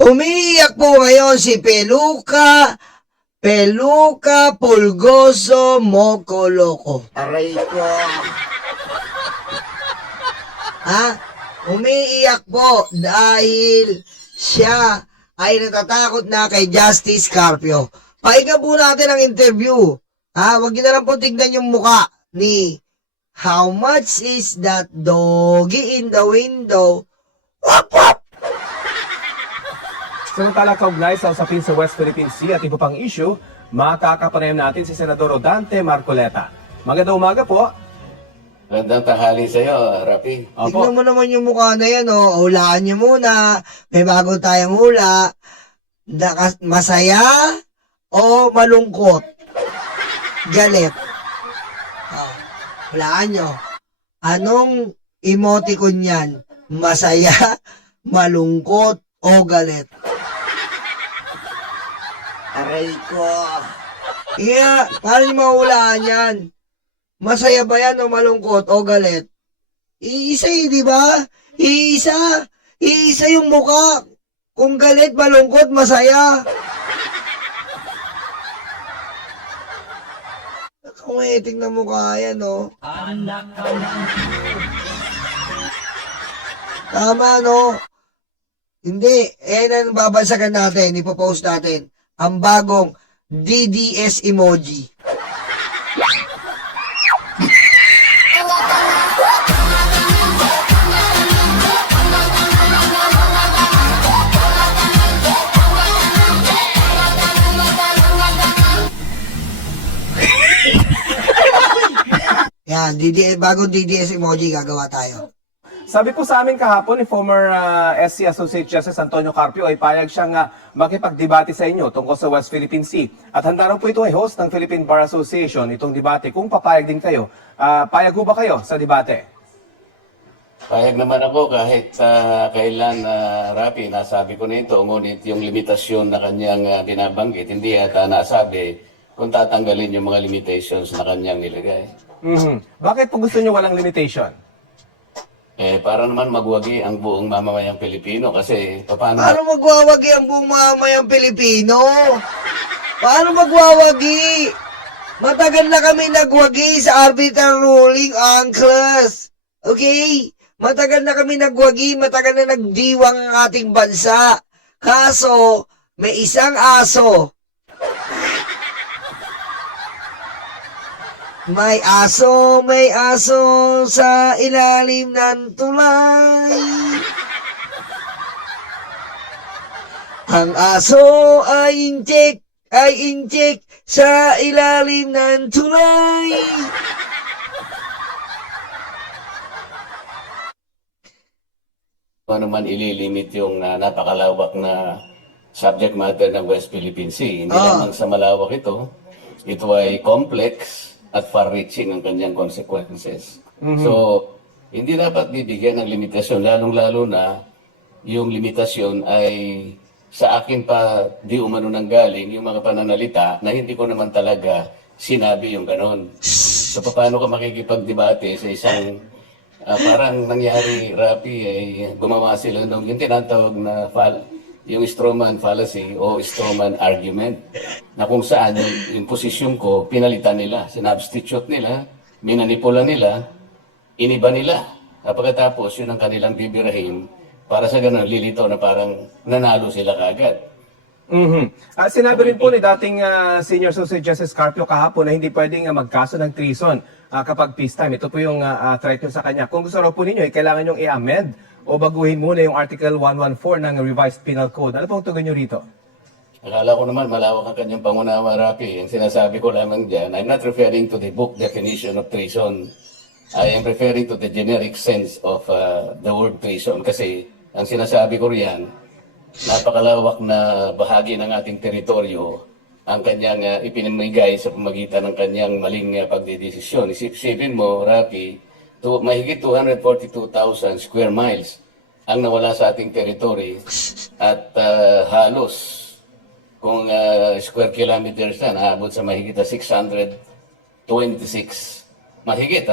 Umiiyak po ngayon si Peluca Pulgoso Mocoloco. Aray ko. Ha? Umiiyak po dahil siya ay natatakot na kay Justice Carpio. Pakinggan po natin ang interview. Ha? Huwag niyo na lang po tignan yung muka ni How much is that doggy in the window? Wap, wap! Samantala kaugnay sa usapin sa West Philippine Sea at iba pang issue, makakapanayam natin si Senador Rodante Marcoleta. Magandang umaga po. Magandang tanghali sa iyo, Rapi. Tignan mo naman yung mukha na yan, oh. Hulaan niyo muna. May bago tayong hula. Masaya o malungkot? Galit. Oh, hulaan niyo. Anong emoticon yan? Masaya, malungkot, o galit? Aray ko. Yeah, paano niyo mahulaan yan? Masaya ba yan o malungkot o galit? Iisa di ba? Iisa. Iisa yung mukha. Kung galit, malungkot, masaya. Kung tingnan mukha yan, no? Tama, no? Hindi. Ang babansagan natin, ipopost natin. Ang bagong DDS emoji. Yan, bagong DDS emoji gagawa tayo. Sabi po sa amin kahapon ni former SC Associate Justice Antonio Carpio ay payag siyang makipagdebate sa inyo tungkol sa West Philippine Sea. At handa rin po ito ay host ng Philippine Bar Association itong debate. Kung papayag din kayo, payag ho ba kayo sa debate? Payag naman ako kahit kailan, Rapi, nasabi ko na ito, ngunit yung limitasyon na kanyang binabanggit, hindi yata nasabi kung tatanggalin yung mga limitations na kanyang nilagay. Bakit po gusto niyo walang limitation? Para naman magwagi ang buong mamamayang Pilipino kasi paano... Paano magwawagi ang buong mamamayang Pilipino? Paano magwawagi? Matagal na kami nagwagi sa arbitral ruling, uncles. Okay? Matagal na kami nagwagi, matagal na nagdiwang ang ating bansa. Kaso, may isang aso. May aso sa ilalim ng tulay. Ang aso ay injek sa ilalim ng tulay. Ano man ililimit yung napakalawak na subject matter ng West Philippine Sea. Hindi lamang sa malawak ito ay complex at far-reaching ang kanyang consequences. So, hindi dapat bibigyan ng limitasyon, lalong-lalo na yung limitasyon ay sa akin pa di umano nang galing yung mga pananalita na hindi ko naman talaga sinabi yung ganon. So, paano ka makikipagdebate sa isang parang nangyari, Rapi, ay gumawa sila nung yung tinatawag na yung strawman fallacy o strawman argument na kung saan yung posisyon ko, pinalitan nila, sinubstitute nila, minanipula nila, iniba nila. Pagkatapos, yun ang kanilang bibirahin para sa ganun, lilitaw na parang nanalo sila kaagad. Sinabi rin po ni dating Senior Associate Justice Carpio kahapon na hindi pwedeng magkaso ng treason kapag peacetime. Ito po yung threat nyo sa kanya. Kung gusto raw po ninyo, kailangan nyong i-amend o baguhin muna yung Article 114 ng Revised Penal Code. Ano pong tugon nyo rito? Akala ko naman malawak ang kanyang pangunawa, Rapi. Ang sinasabi ko lamang dyan, I'm not referring to the book definition of treason. I am referring to the generic sense of the word treason. Kasi ang sinasabi ko riyan, napakalawak na bahagi ng ating teritoryo ang kanyang ipinamigay sa pamagitan ng kanyang maling pagdedesisyon. Isipin mo, Rapi, mahigit 242,000 square miles ang nawala sa ating territory at halos kung square kilometers na naabot sa mahigit na 626 mahigit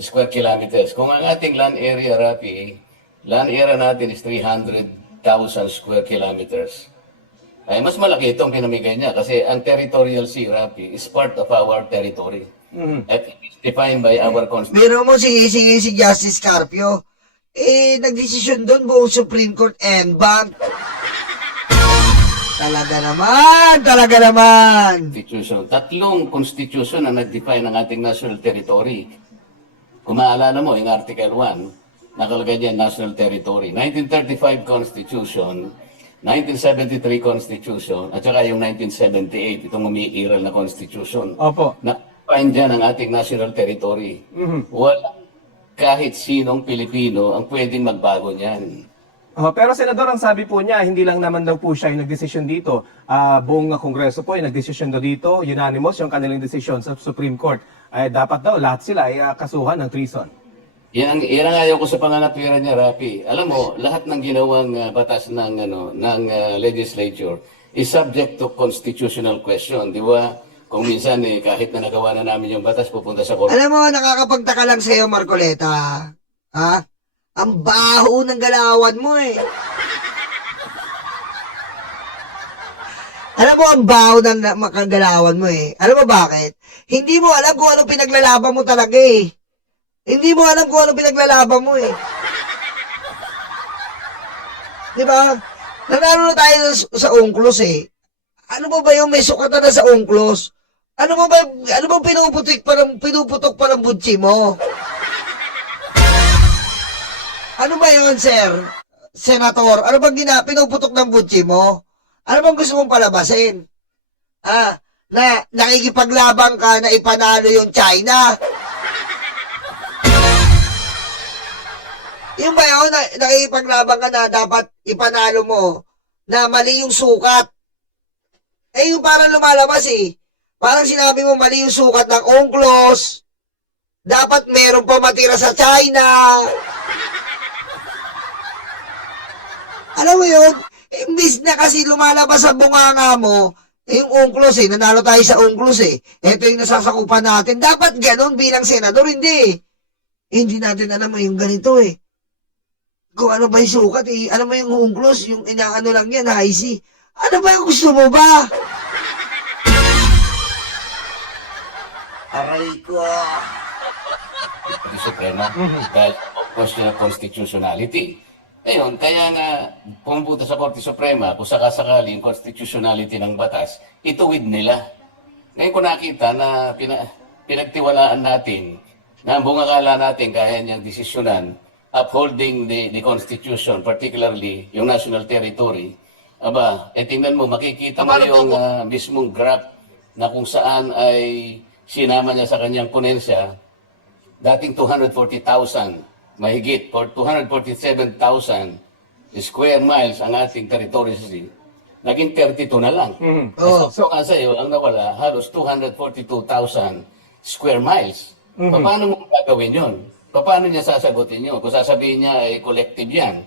square kilometers. Kung ang ating land area, Rapi, land area natin is 300 square kilometers. Ay, mas malaki itong pinamigay niya kasi ang territorial sea, Rafi, is part of our territory. At it is defined by our constitution. Pero mo si Justice Carpio, nagdesisyon doon buong Supreme Court and bank. Talaga naman. Tatlong constitution ang nag-define ng ating national territory. Kung maalala mo, yung Article 1, nakalagay diyan national territory. 1935 Constitution, 1973 Constitution, at saka yung 1978, itong umiiral na Constitution. Opo. Na-define dyan ang ating national territory. Wala kahit sinong Pilipino ang pwedeng magbago niyan. Pero Senador, ang sabi po niya, hindi lang naman daw po siya yung nagdesisyon dito. Buong Kongreso po yung nagdesisyon daw dito, unanimous yung kanilang desisyon sa Supreme Court. Ay dapat daw lahat sila ay kasuhan ng treason. Yan ang ayaw ko sa pangangatwiran niya, Rafi. Alam mo, lahat ng ginawang batas ng legislature is subject to constitutional question, di ba? Kung minsan kahit na nagawa na namin yung batas, pupunta sa korte. Alam mo, nakakapagtaka lang sa'yo, Marcoleta. Ha? Ang baho ng galawan mo eh. Alam mo, ang baho ng makagalawan mo eh. Alam mo bakit? Hindi mo alam kung anong pinaglalaban mo talaga eh. Hindi mo alam kung anong pinaglalaban mo eh. Di ba? Nanalo na tayo sa UNCLOS eh. Ano ba yung may sukatan na sa UNCLOS? Ano ba pinuputok pa ng butsi mo? Ano ba yun, sir? Senator, ano bang pinuputok ng butsi mo? Ano bang gusto mong palabasin? Na nakikipaglabang ka na ipanalo yung China? Yung ba yun, nakikipaglabang ka na dapat ipanalo mo na mali yung sukat? Yung parang lumalabas eh. Parang sinabi mo mali yung sukat ng UNCLOS. Dapat meron pa matira sa China. Alam mo yun, imbis na kasi lumalabas sa bunganga mo, yung UNCLOS eh, nanalo tayo sa UNCLOS eh. Ito yung nasasakupan natin. Dapat ganun bilang senador, hindi. Hindi natin alam mo yung ganito eh. Kung ano ba yung sukat eh, alam mo yung UNCLOS, yung inaano lang yan, high C. Ano ba yung gusto mo ba? Aray ko. Di Suprema, dahil question of constitutionality. Ngayon, kaya nga pumunta sa Korte Suprema, kung sakasakali yung constitutionality ng batas, ituwid nila. Ngayon ko nakita na pinagtiwalaan natin, na ang buong akala natin kaya niyang desisyonan, upholding the Constitution, particularly yung national territory. Aba, tingnan mo, makikita mo yung mismong graph na kung saan ay sinama niya sa kanyang ponensya, dating 240,000, mahigit, for 247,000 square miles ang ating territory naging 32 na lang. Oh. So kasi ang nawala, halos 242,000 square miles. Paano mo gagawin yun? Paano niya sasagutin yun? Kung sasabihin niya ay collective yan.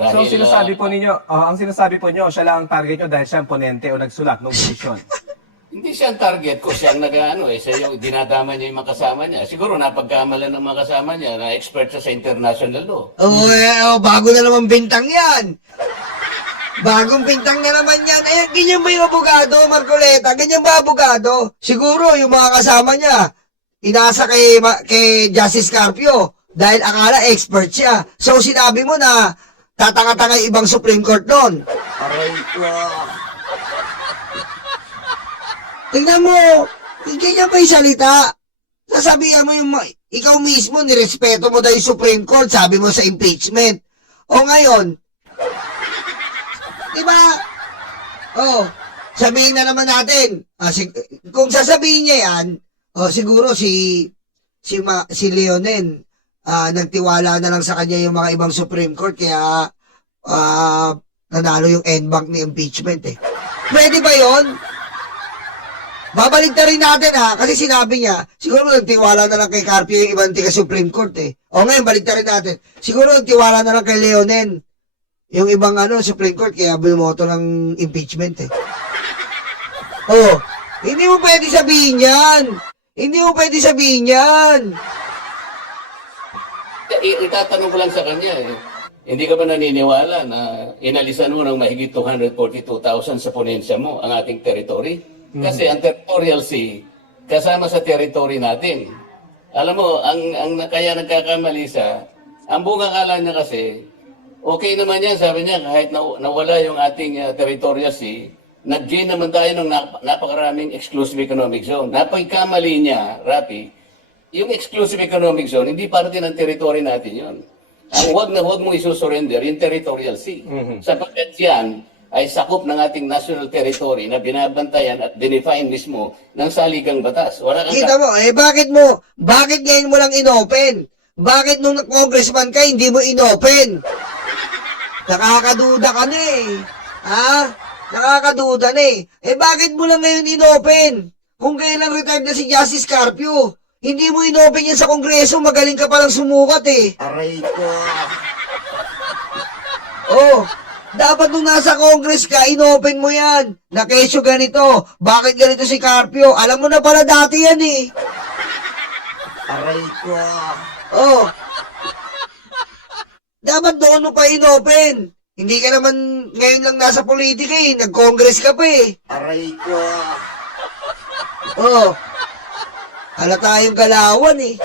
So sinasabi po ninyo, ang sinasabi po niyo, siya lang ang target niyo dahil siya ang ponente o nagsulat ng desisyon. Hindi siya ang target ko, siya ang siya yung dinadama niya yung mga kasama niya. Siguro napagkamalan ng mga kasama niya na expert siya sa international law. Bago na naman bintang yan. Bagong bintang na naman yan. Ganyan ba yung abogado, Marcoleta? Ganyan ba abogado? Siguro yung mga kasama niya, inasa kay Justice Carpio dahil akala expert siya. So sinabi mo na tatanga-tanga yung ibang Supreme Court doon. Aray ko. Tingnan mo, ganyan pa yung salita. Sasabihan mo yung, ikaw mismo, nirespeto mo dahil yung Supreme Court, sabi mo sa impeachment. O ngayon, diba? Sabihin na naman natin, kung sasabihin niya yan, siguro si Leonen, nagtiwala na lang sa kanya yung mga ibang Supreme Court, kaya nanalo yung NBank ni impeachment eh. Pwede ba yon? Babalik na rin natin kasi sinabi niya, siguro nagtiwala na lang kay Carpio yung ibang tiga Supreme Court eh. O ngayon, balik na rin natin. Siguro nagtiwala na lang kay Leonen, yung ibang Supreme Court, kaya bumoto ng impeachment eh. Hindi mo pwede sabihin yan. Hindi mo pwede sabihin yan. Itatanong ko lang sa kanya Hindi ka ba naniniwala na inalisan mo ng mahigit 242,000 sa ponensya mo ang ating territory? Kasi ang territorial sea, kasama sa territory natin. Alam mo, kaya nagkakamali siya, ang bunga kala niya kasi, okay naman yan, sabi niya, kahit nawala yung ating territorial sea, nag-gain naman tayo ng napakaraming exclusive economic zone. Napagkamali niya, Rapi, yung exclusive economic zone, hindi parte ng territory natin yun. Ang huwag mong isusurrender, yung territorial sea. Sapagkat yan ay sakop ng ating national territory na binabantayan at dinefine mismo ng saligang batas. Wala kang Kita mo, bakit ngayon mo lang inopen? Bakit nung congressman ka, hindi mo inopen? Nakakaduda ka na eh. Ha? Nakakaduda na eh. Bakit mo lang ngayon inopen? Kung kailan retired na si Justice Carpio, hindi mo inopen yan sa kongreso, magaling ka palang sumukat eh. Aray ko. Oh, dapat nung nasa Congress ka, inopen mo yan. Na kesyo ganito, bakit ganito si Carpio? Alam mo na pala dati yan eh. Aray ko. Oh. Dapat doon mo pa inopen. Hindi ka naman ngayon lang nasa politika eh. Nag-Congress ka pa eh. Aray ko. Oh. Halata yung galawan eh.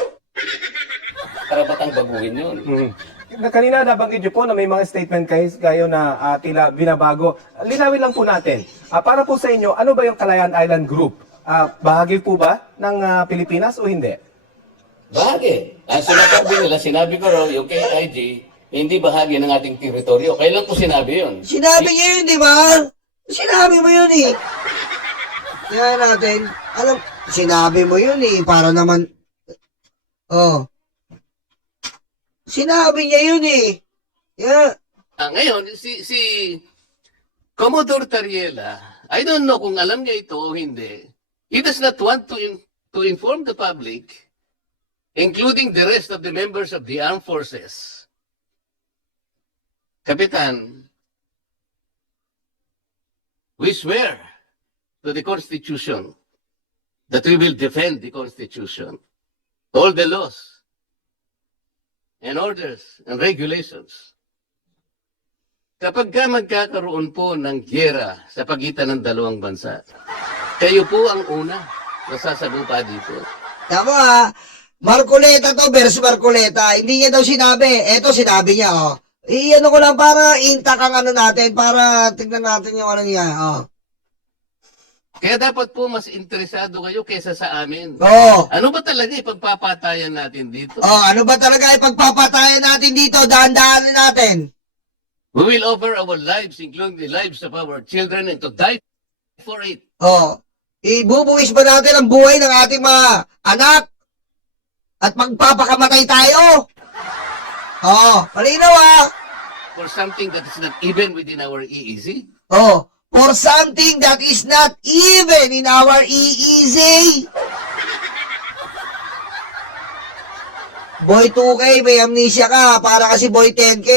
karapatang baguhin yun. Kanina nabanggit niyo po na may mga statement kayo na tila binabago. Linawin lang po natin. Para po sa inyo, ano ba yung Kalayaan Island Group? Bahagi po ba ng Pilipinas o hindi? Bahagi. Ang sinasabi nila, sinabi ko raw, yung KIG, hindi bahagi ng ating teritoryo. Kailan ko sinabi yun? Sinabi niya yun, di ba? Sinabi mo yun eh. Kaya natin, sinabi mo yun eh, para naman, sinabi niya yun eh. Yeah. Ngayon, si Commodore Tariela, I don't know kung alam niya ito o hindi. He does not want to inform the public, including the rest of the members of the armed forces. Kapitan, we swear to the Constitution that we will defend the Constitution, all the laws, and orders and regulations. Kapag ka magkakaroon po ng gyera sa pagitan ng dalawang bansa, kayo po ang una na sasagupa dito. Tama Marcoleta to versus Marcoleta. Hindi niya daw sinabi. Eto sinabi niya, Iyan ko lang para intact ang natin, para tignan natin yung ano niya, Kaya dapat po mas interesado kayo kaysa sa amin. Ano ba talaga ipagpapatayan natin dito? Ano ba talaga ipagpapatayan natin dito? Dahan-dahanin natin. We will offer our lives, including the lives of our children, and to die for it. Ibubuwis ba natin ang buhay ng ating mga anak? At magpapakamatay tayo? Malinaw For something that is not even within our EEZ. For something that is not even in our EEZ. Boy 2K, may amnesia ka. Para kasi boy 10K,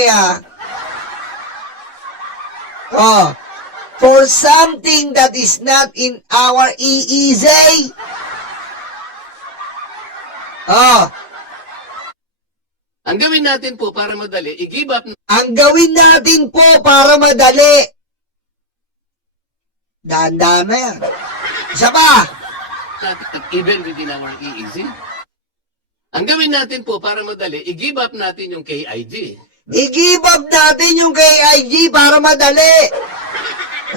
For something that is not in our EEZ. Ang gawin natin po para madali, i-give up Ang gawin natin po para madali. Dahan-dahan na yan. Isa pa. natin even within our EEZ. Ang gawin natin po para madali, i-give up natin yung KIG. I-give up natin yung KIG para madali.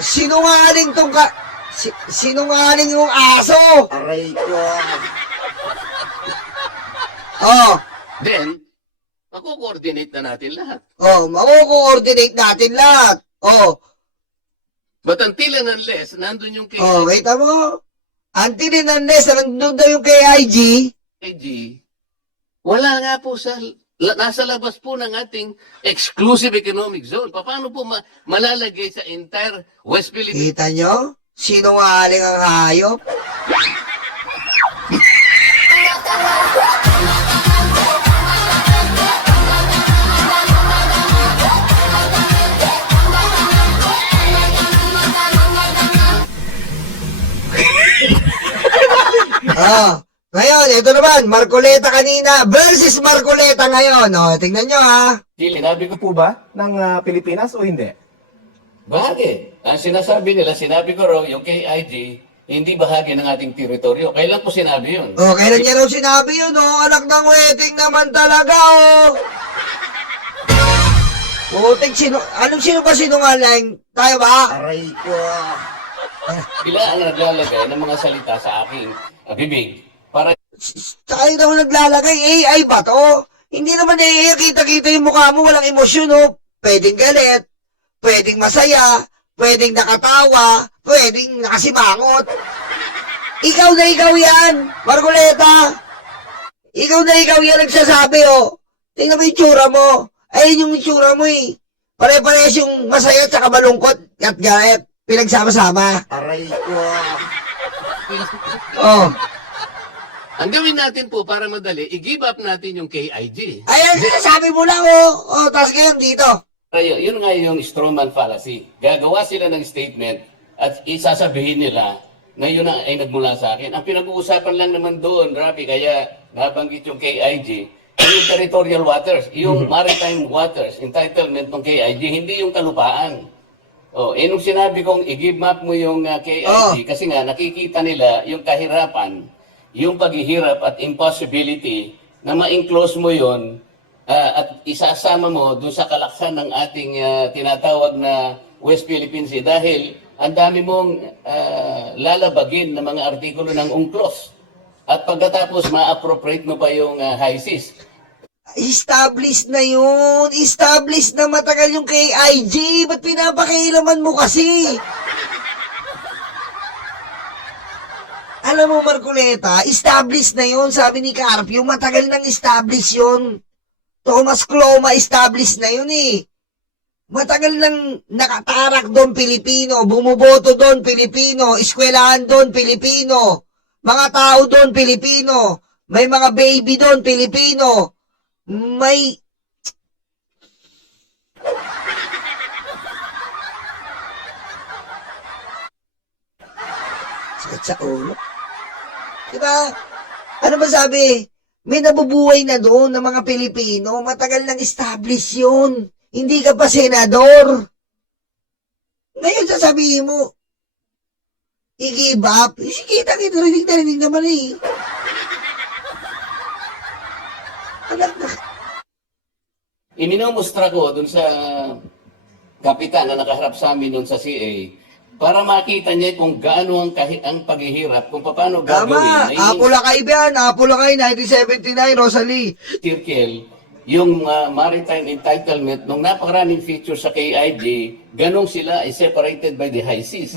Sinungaling tong sinungaling yung aso. Aray ko. Then, mako-coordinate na natin lahat. Mako-coordinate natin lahat. But until and unless, nandun yung KIG, Kita mo? Until and unless, nandun daw yung KIG, wala nga po nasa labas po ng ating exclusive economic zone. Paano po malalagay sa entire West Philippines? kita nyo? Sinungaling ang hayop. Ngayon, ito naman, Marcoleta kanina versus Marcoleta ngayon. O, tingnan nyo ha. Sinabi ko, Po ba ng Pilipinas o hindi? bakit? Ang sinasabi nila, sinabi ko raw, yung KIG, hindi bahagi ng ating teritoryo. Kailan ko sinabi yun? O, kailan niya raw sinabi yun, anak ng wedding naman talaga, Putik, sino ba sinungaling? Tayo ba? Aray ko. Sila ang naglalagay ng mga salita sa aking bibig para Tayo daw naglalagay, AI ba to? Hindi naman AI, kita-kita yung mukha mo, walang emosyon, Pwedeng galit, pwedeng masaya, pwedeng nakatawa, pwedeng nakasimangot. Ikaw na ikaw yan, Marcoleta. Ikaw na ikaw yan nagsasabi, Tingnan mo yung tsura mo. Ayun yung itsura mo, Pare-parehas yung masaya at saka malungkot at galit. Pinagsama-sama. Aray ko. Oh. ang gawin natin po para madali, i-give up natin yung KIG. Ayan, sabi mo lang, tapos ngayon dito. Kaya yun nga yung strawman fallacy. Gagawa sila ng statement at isasabihin nila na yun ay nagmula sa akin. Ang pinag-uusapan lang naman doon, Rafi, kaya nabanggit yung KIG, yung territorial waters, yung maritime waters, entitlement ng KIG, hindi yung kalupaan. Nung sinabi kong i-give up mo yung KIG, kasi nga nakikita nila yung kahirapan, yung paghihirap at impossibility na ma-enclose mo yon at isasama mo dun sa kalaksan ng ating tinatawag na West Philippine Sea dahil ang dami mong lalabagin na mga artikulo ng UNCLOS. At pagkatapos ma-appropriate mo pa yung high seas. Established na yun. Established na matagal yung KIG. Ba't pinapakailaman mo kasi? Alam mo, Marcoleta, established na yun. Sabi ni Carpio, matagal nang established yun. Thomas Cloma, established na yun Matagal nang nakatarak doon Pilipino, bumuboto doon Pilipino, eskwelahan doon Pilipino, mga tao doon Pilipino, may mga baby doon Pilipino, may... Sakit sa ulo. Diba? Ano ba sabi? May nabubuhay na doon ng mga Pilipino. Matagal nang establish yun. Hindi ka pa senador. Ngayon sasabihin mo, i-give up. Kita-kita, rinig naman Anak na. Iminumustra ko dun sa kapitan na nakaharap sa amin dun sa CA para makita niya kung gaano ang paghihirap, kung paano gagawin. Tama, Apula kay Ben, Apula kay 1979, Rosalie. Circle, yung maritime entitlement, nung napakaraming features sa KIG, ganong sila is separated by the high seas.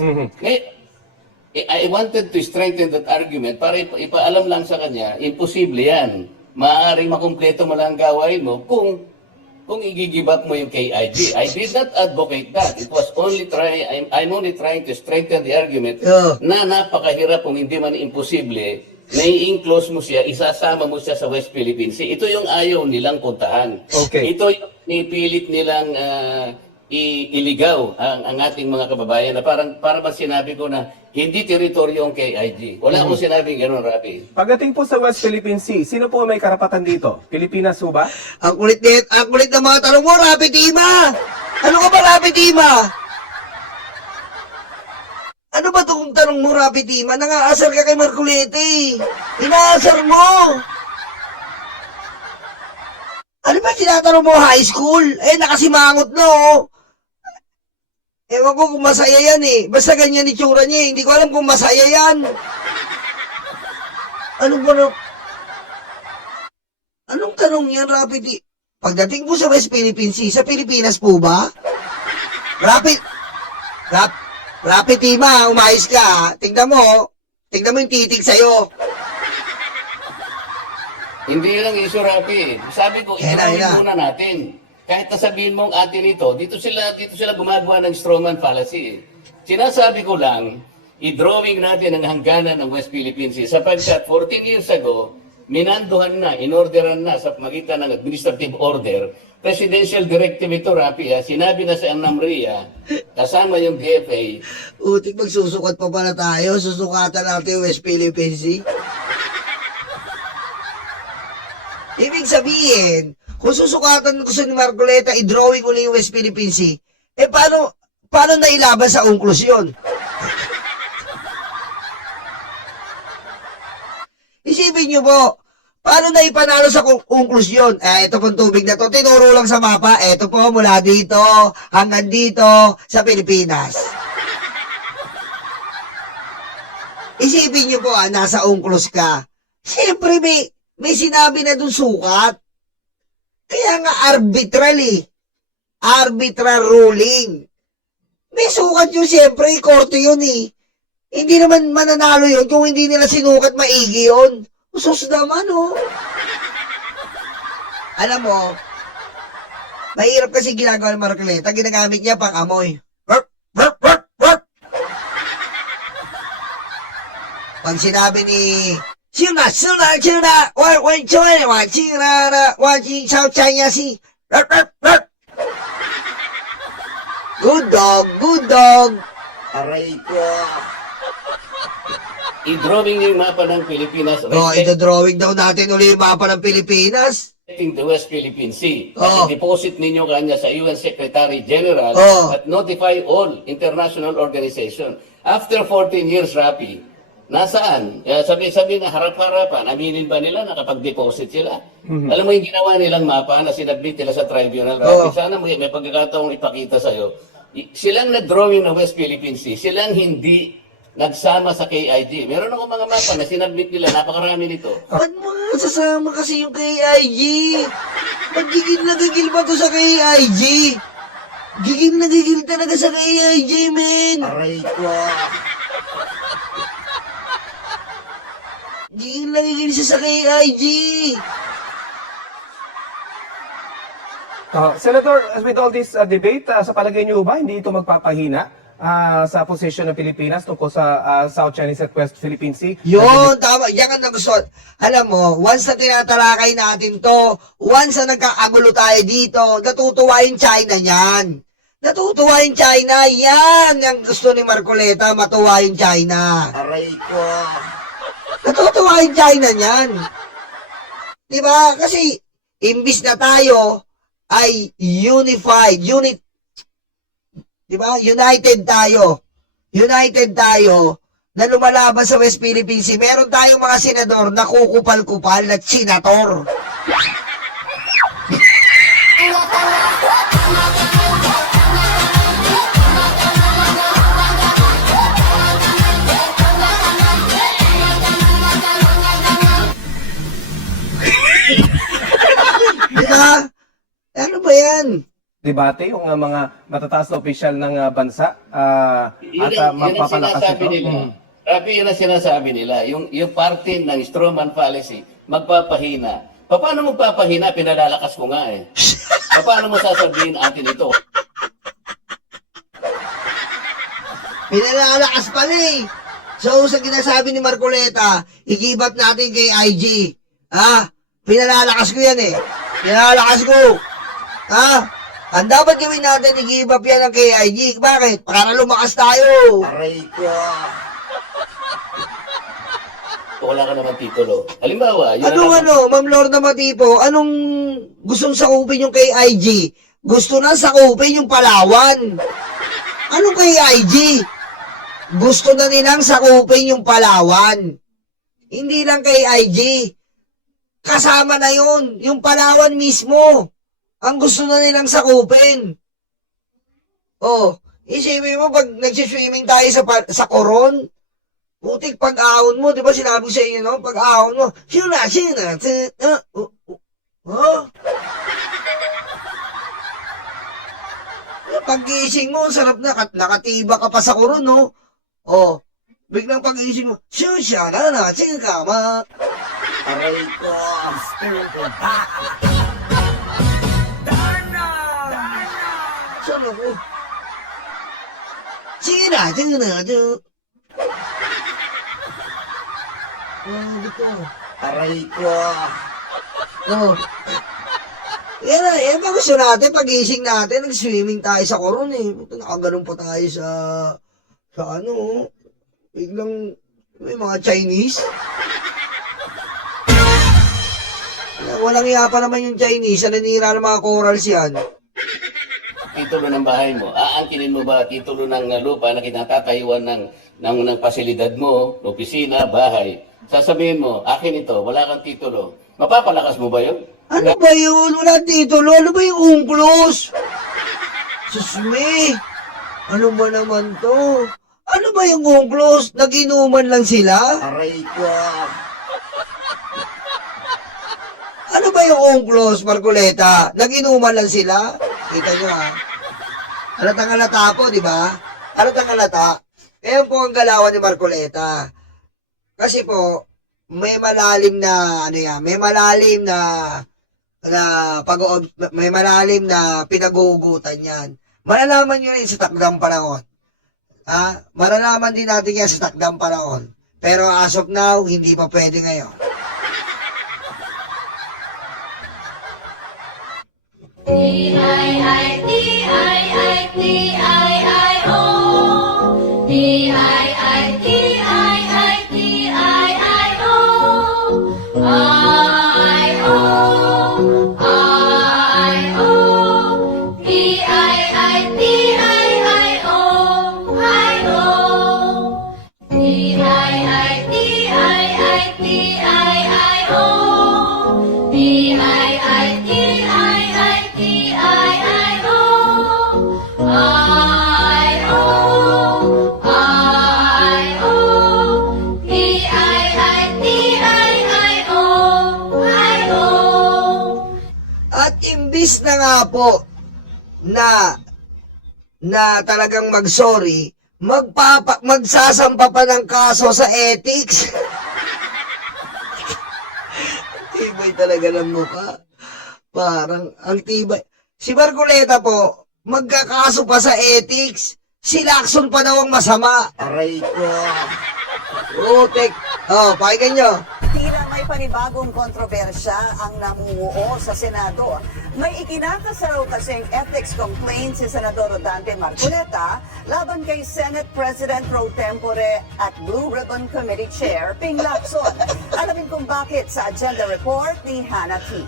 I wanted to strengthen that argument para ipaalam lang sa kanya, imposible yan. Maaaring makumpleto mo lang ang gawain mo kung i-give up mo yung KIG. I did not advocate that. It was I'm only trying to strengthen the argument na napakahirap kung hindi man imposible na i-enclose mo siya, isasama mo siya sa West Philippine Sea. Ito yung ayaw nilang puntahan. Okay. Ito yung ipilit nilang iligaw ang ating mga kababayan na para ba sinabi ko na hindi teritoryo ang KIG. Wala akong sinabing gano'n, Rafi. Pagdating po sa West Philippine Sea, sino po may karapatan dito? Pilipinas po ba? Ang kulit ng mga tanong mo, Rapi Tima! Ano ka ba, Rapi Tima? Ano ba itong tanong mo, Rapi Tima? Nangaasar ka kay Marcolete. Inaasar mo. Ano ba tinatanong mo, high school? Nakasimangot no. Ewan ko kung masaya yan Basta ganyan itsura niya Hindi ko alam kung masaya yan. Anong tanong yan, Rapi? Pagdating po sa West Philippine Sea, sa Pilipinas po ba? Rapi Tima, umayos ka. Tingnan mo yung titig sa'yo. Hindi yun ang issue, Rafi. Sabi ko, itanongin muna natin. Kahit nasabihin mong atin ito, dito sila gumagawa ng strawman fallacy. Sinasabi ko lang, i-drawing natin ang hangganan ng West Philippine Sea sapagkat 14 years ago, minanduhan na, inorderan na sa magitan ng administrative order, presidential directive ito, Rafi, sinabi na sa NAMRIA, kasama yung DFA. Utik, magsusukat pa pala tayo. Susukatan natin yung West Philippine Sea. Ibig sabihin, kung susukatan gusto ni Marcoleta, i-drawing uli yung West Philippine Sea, paano nailaban sa UNCLOS yun? Isipin nyo po, paano na ipanalo sa UNCLOS yun? Ito pong tubig na to, tinuro lang sa mapa, ito po mula dito hanggang dito sa Pilipinas. Isipin nyo po, nasa UNCLOS ka. Siyempre may sinabi na dun sukat. Kaya nga arbitral ruling. May sukat yun siyempre, korte yun eh. Hindi naman mananalo yun kung hindi nila sinukat maigi yun. Usos naman oh. Alam mo, mahirap kasi ginagawa ng Marcoleta, ginagamit niya pang amoy. Pag sinabi ni Suna, wan chuan, wan ching chao chanya si. Good dog. Aray ko. I-drawing yung mapa ng Pilipinas Ito-drawing daw natin uli yung mapa ng Pilipinas. respecting the West Philippine Sea. Oh. I-deposit ninyo kanya sa UN Secretary General Oh. at notify all international organization. After 14 years, Rapi, nasaan? Sabi na harap-harapan, aminin ba nila nakapag-deposit sila? Alam mo yung ginawa nilang mapa na sinabit nila sa tribunal, Rapi, sana may pagkakataong ipakita sa'yo. Silang nag-drawing ng West Philippine Sea, silang hindi nagsama sa KIG. Meron ako mga mapa na sinabit nila, napakarami nito. Ba't mo nga sasama kasi yung KIG? Ba't gigil na gigil ba to sa KIG? Gigil na gigil talaga sa KIG, men. Aray ko. Gigil na gigil siya sa KIG. Senator, with all this debate, sa palagay niyo ba, hindi ito magpapahina sa posisyon ng Pilipinas tungkol sa South Chinese at West Philippine Sea? Yun, tama. Yan ang nagustuhan. Alam mo, once na tinatalakay natin to, once na nagkakagulo tayo dito, natutuwa yung China niyan. Natutuwa yung China. Yan ang gusto ni Marcoleta, matuwa yung China. Aray ko. Natutuwa yung China niyan. Diba? Kasi, imbis na tayo ay unified, diba? United tayo na lumalaban sa West Philippine Sea. Meron tayong mga senador na kukupal-kupal na senator. Diba? Ano ba yan? Debate yung mga matataas na opisyal ng bansa Yun at ang magpapalakas sinasabi ito. nila. Rapi, yun ang sinasabi nila. Yung party ng strawman fallacy, magpapahina. Paano magpapahina? Pinalalakas ko nga eh. Paano mo sasabihin atin ito? Pinalalakas pala eh. So, sa ginasabi ni Marcoleta, igibat natin kay IG. Pinalalakas ko yan eh. Pinalalakas ko. Ang dapat gawin natin, i-give up yan ng KIG. Bakit? Para lumakas tayo. Aray ko. Wala ka naman titulo. Halimbawa, yun Ma'am Lorna Matipo, anong gustong sakupin yung KIG? Gusto na sakupin yung Palawan. Anong KIG? Gusto na nilang sakupin yung Palawan. Hindi lang KIG. Kasama na yun, yung Palawan mismo. Ang gusto na nilang sakupin. Isipin mo, pag nagsiswimming tayo sa Coron, putik pag-ahon mo, di ba sinabi sa inyo, no? Pag-ahon mo, pag-gising mo, sarap na, nakatiba ka pa sa Coron, no? Biglang pag-gising mo, kama. Aray ko. Sabi ko, dito. Aray ko. Yan ang gusto natin, pag-gising natin, nag-swimming tayo sa Coron eh. Nakaganon pa tayo sa biglang may mga Chinese. Walang iya pa naman yung Chinese, nanira ng mga corals yan. Titulo ng bahay mo. Aangkinin mo ba titulo ng lupa na kinatatayuan ng pasilidad mo, opisina, bahay? Sasabihin mo, akin ito, wala kang titulo. Mapapalakas mo ba yun? Ano ba yun? Wala titulo. Ano ba yung unclos? Susme, ano ba naman to? Ano ba yung unclos? Naginuman lang sila? Aray ko. Ano ba yung unclos, Marcoleta? Naginuman lang sila? Kita nyo ha. Halatang halata po, di ba? Halatang halata. Ayan po ang galawan ni Marcoleta. Kasi po, may malalim na, ano yan, may malalim na may malalim na pinag-uugutan yan. Malalaman nyo rin sa takdang panahon. Ha? Malalaman din natin yan sa takdang panahon. Pero as of now, hindi pa pwede ngayon. At imbis na nga po na talagang mag-sorry, magsasampa pa ng kaso sa ethics. Tibay talaga ng mukha. Parang ang tibay. Si Marcoleta po, magkakaso pa sa ethics. Si Lacson pa daw ang masama. Aray ko. Utek. Oh, pakinggan nyo. Tila may panibagong kontrobersya ang namumuo sa Senado. May ikinatas raw kasing ethics complaint si Senador Rodante Marcoleta laban kay Senate President pro tempore at Blue Ribbon Committee Chair Ping Lacson. Alamin kung bakit sa agenda report ni Hannah T.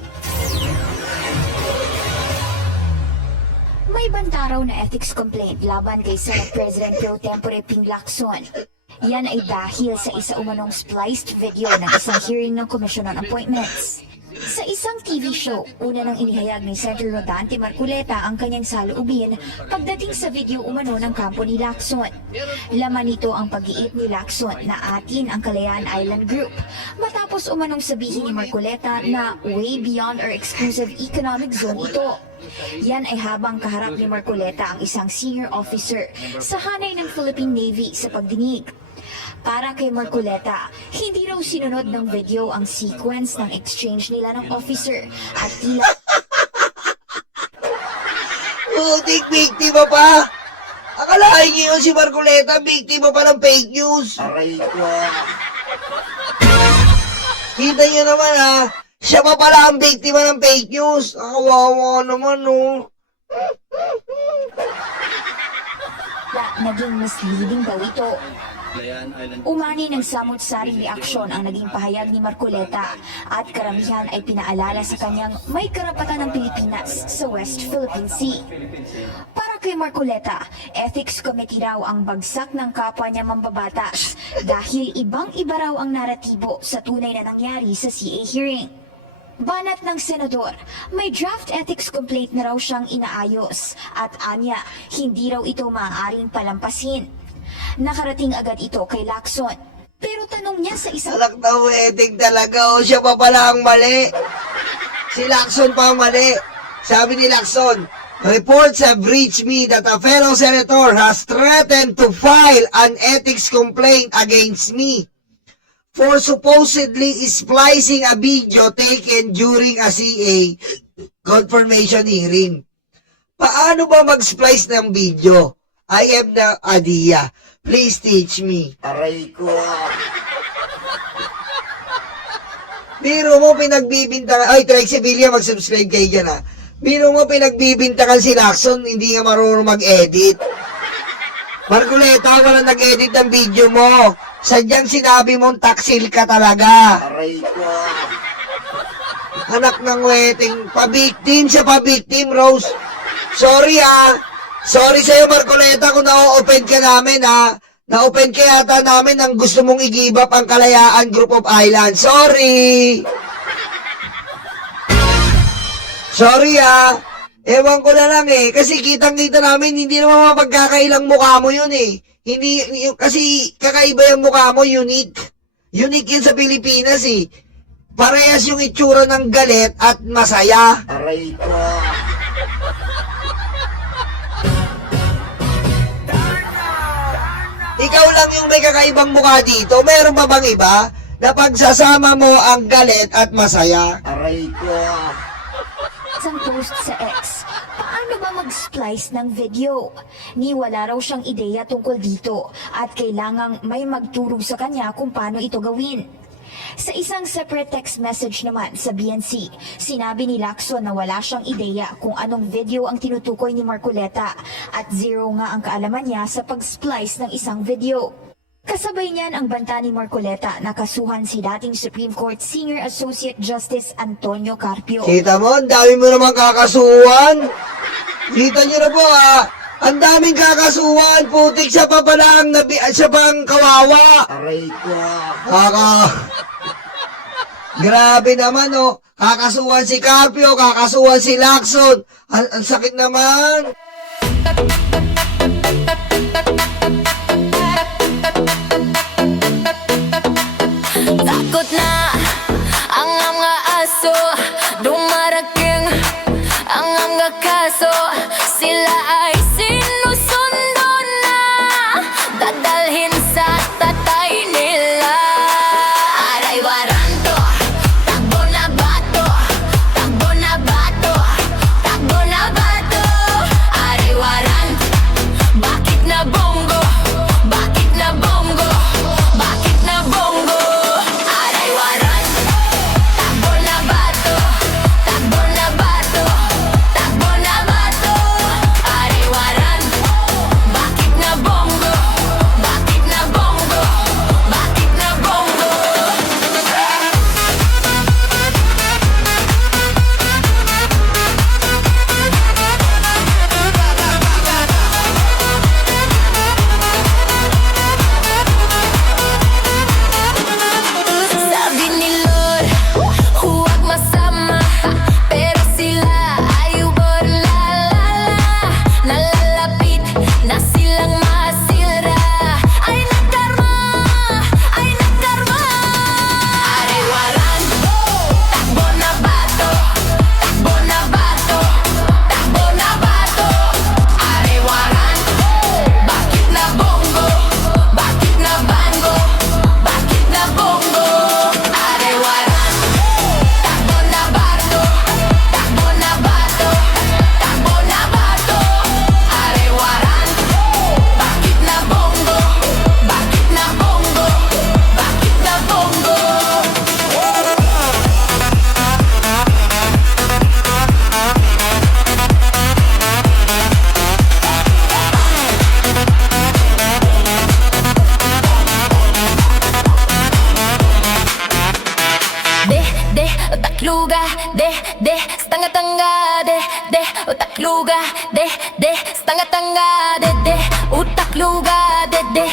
May banta raw na ethics complaint laban kay Senate President pro tempore Ping Lacson. Yan ay dahil sa isa umanong spliced video ng isang hearing ng Commission on Appointments. Sa isang TV show, una nang inihayag ni Senator Rodante Marcoleta ang kanyang saloobin pagdating sa video umano ng kampo ni Lacson. Laman nito ang pag-iit ni Lacson na atin ang Kalayaan Island Group, matapos umanong sabihin ni Marcoleta na way beyond our exclusive economic zone ito. Yan ay habang kaharap ni Marcoleta ang isang senior officer sa hanay ng Philippine Navy sa pagdinig. Para kay Marcoleta, hindi raw sinunod ng video ang sequence ng exchange nila ng officer at tila Utik, biktima pa. Akalain niyo yun si Marcoleta, biktima pa ng fake news. Aray ko. Kita niyo naman ha, siya pa pala ang biktima ng fake news. Kawawa naman no. naging misleading daw ito. Umani ng samot-saring reaksyon ang naging pahayag ni Marcoleta at karamihan ay pinaalala sa kanyang may karapatan ng Pilipinas sa West Philippine Sea. Para kay Marcoleta, Ethics Committee raw ang bagsak ng kapwa niya mambabatas dahil ibang-iba raw ang naratibo sa tunay na nangyari sa CA hearing. Banat ng senador, may draft ethics complaint na raw siyang inaayos at anya, hindi raw ito maaaring palampasin. Nakarating agad ito kay Lacson. Pero tanong niya sa isang... Alak na wedding talaga o siya pa pala ang mali. Si Lacson pa ang mali. Sabi ni Lacson, reports have reached me that a fellow senator has threatened to file an ethics complaint against me for supposedly splicing a video taken during a CA confirmation hearing. Paano ba mag-splice ng video? I have no idea. Please teach me. Aray ko. Biro mo pinagbibintangan, ay Trixie Villa, mag-subscribe kayo dyan ha. Biro mo pinagbibintangan si Lacson, hindi nga marunong mag-edit. Marcoleta, wala nag-edit ng video mo. Sadyang sinabi mong taksil ka talaga. Aray ko. Anak ng weting, pa-victim siya, pa-victim, Rose. Sorry Sorry sa'yo, Marcoleta, kung na-open ka namin, Na-open ka yata namin nang gusto mong i-give up ang Kalayaan Group of Islands. Sorry! Sorry Ewan ko na lang kasi kitang-kita namin, hindi naman mapagkakailang mukha mo yun Hindi, kasi kakaiba yung mukha mo, unique. Unique yun sa Pilipinas Parehas yung itsura ng galit at masaya. Aray ko. Ikaw lang yung may kakaibang mukha dito. Meron pa bang iba na pagsasama mo ang galit at masaya? Aray ko. Isang post sa X, paano ba mag-splice ng video? Ni wala raw siyang ideya tungkol dito at kailangang may magturo sa kanya kung paano ito gawin. Sa isang separate text message naman sa BNC, sinabi ni Lacson na wala siyang ideya kung anong video ang tinutukoy ni Marcoleta at zero nga ang kaalaman niya sa pag-splice ng isang video. Kasabay niyan ang banta ni Marcoleta na kasuhan si dating Supreme Court Senior Associate Justice Antonio Carpio. Kita mo, ang dami mo naman kakasuhan. Kita niyo na po ang daming kakasuhan. Putik siya pa pala siya pang kawawa. Aray ko. Grabe naman kakasuhan si Carpio, kakasuhan si Lacson. Ang sakit naman. Takot na ang mga aso, dumarating ang mga kaso. Sila ay sinusundo na, dadalhin sa tatay nila. Aray waranto, takbo na bato, takbo na bato, takbo na bato. Aray waranto, bakit na bongo, bakit na bongo, bakit na bongo. Aray waranto, takbo na bato, takbo na bato, takbo na bato. Aray waranto, bakit na bongo, bakit na bongo, bakit na bongo. Sabi ni Lord, huwag masama, pero sila ay uborlalala. Nalalapit na silang masira, ay nagkarma, ay nagkarma. Aray waranto, takbo na bato, takbo na bato, takbo na bato. Aray waranto, bakit na bongo, bakit na bango, bakit na bongo. Aray waranto, takbo na bato, takbo na bato, takbo na bato. Aray waranto, bakit na bongo, bakit na bongo, bakit na bongo. De, utakluga, de, stanga-tanga, de, utakluga, de, stanga-tanga, de, utakluga, de,